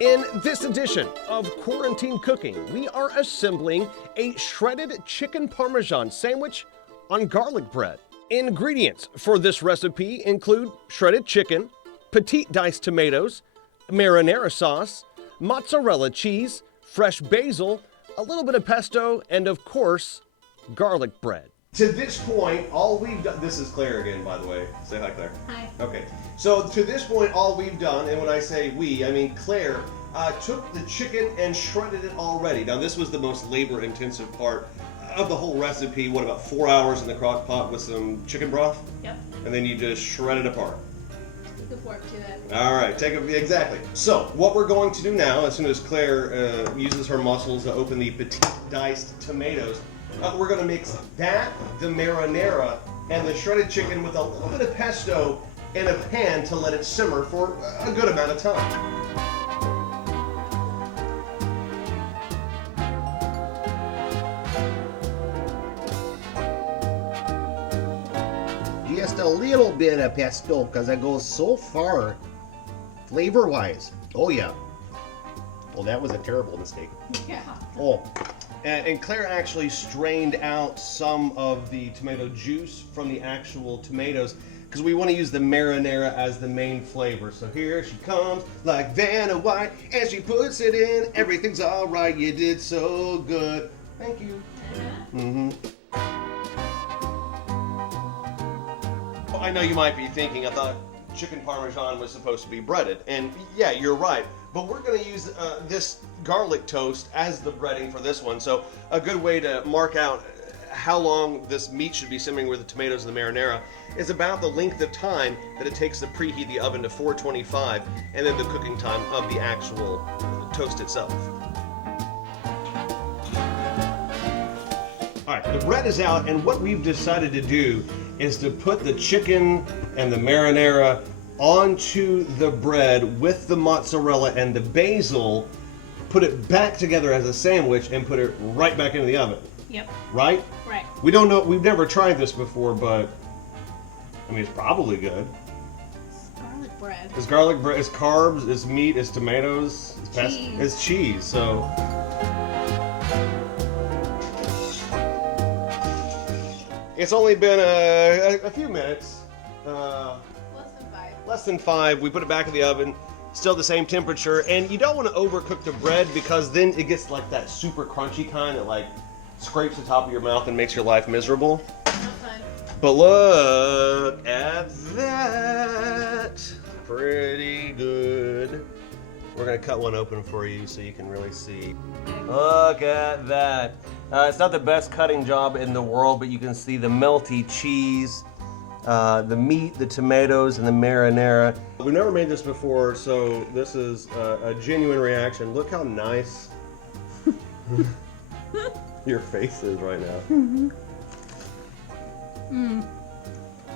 In this edition of Quarantine Cooking, we are assembling a shredded chicken parmesan sandwich on garlic bread. Ingredients for this recipe include shredded chicken, petite diced tomatoes, marinara sauce, mozzarella cheese, fresh basil, a little bit of pesto, and of course, garlic bread. To this point, all we've done, this is Claire again, by the way. Say hi, Claire. Hi. Okay, so to this point, all we've done, and when I say we, I mean Claire, took the chicken and shredded it already. Now this was the most labor-intensive part of the whole recipe. What, about 4 hours in the crock pot with some chicken broth? Yep. And then you just shred it apart. Take the fork to it. All right, exactly. So what we're going to do now, as soon as Claire uses her muscles to open the petite diced tomatoes, we're going to mix that, the marinara, and the shredded chicken with a little bit of pesto in a pan to let it simmer for a good amount of time. Just a little bit of pesto because it goes so far flavor-wise. Oh yeah. Well, that was a terrible mistake. Yeah. Oh, And Claire actually strained out some of the tomato juice from the actual tomatoes because we want to use the marinara as the main flavor. So here she comes like Vanna White and she puts it in. Everything's all right. You did so good. Thank you. Mm-hmm. I know you might be thinking, I thought chicken parmesan was supposed to be breaded. And yeah, you're right. But we're going to use this garlic toast as the breading for this one. So a good way to mark out how long this meat should be simmering with the tomatoes and the marinara is about the length of time that it takes to preheat the oven to 425 and then the cooking time of the actual toast itself. All right, the bread is out, and what we've decided to do is to put the chicken and the marinara onto the bread with the mozzarella and the basil, put it back together as a sandwich, and put it right back into the oven. Yep. Right? Right. We don't know, we've never tried this before, but I mean, it's probably good. It's garlic bread. It's garlic bread, it's carbs, it's meat, it's tomatoes, Cheese. It's cheese, so. It's only been a few minutes. Less than 5. Less than 5. We put it back in the oven, still the same temperature, and you don't want to overcook the bread because then it gets like that super crunchy kind that like scrapes the top of your mouth and makes your life miserable. Not fun. But look at that. Pretty good. We're going to cut one open for you so you can really see. Look at that. It's not the best cutting job in the world, but you can see the melty cheese, the meat, the tomatoes, and the marinara. We've never made this before, so this is a genuine reaction. Look how nice your face is right now.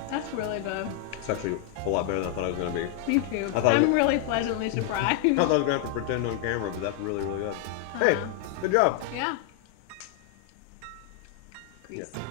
That's really good. It's actually a lot better than I thought it was going to be. Me too. I thought I'm really pleasantly surprised. I thought I was going to have to pretend on camera, but that's really, really good. Hey, good job. Yeah. Grease. Yeah.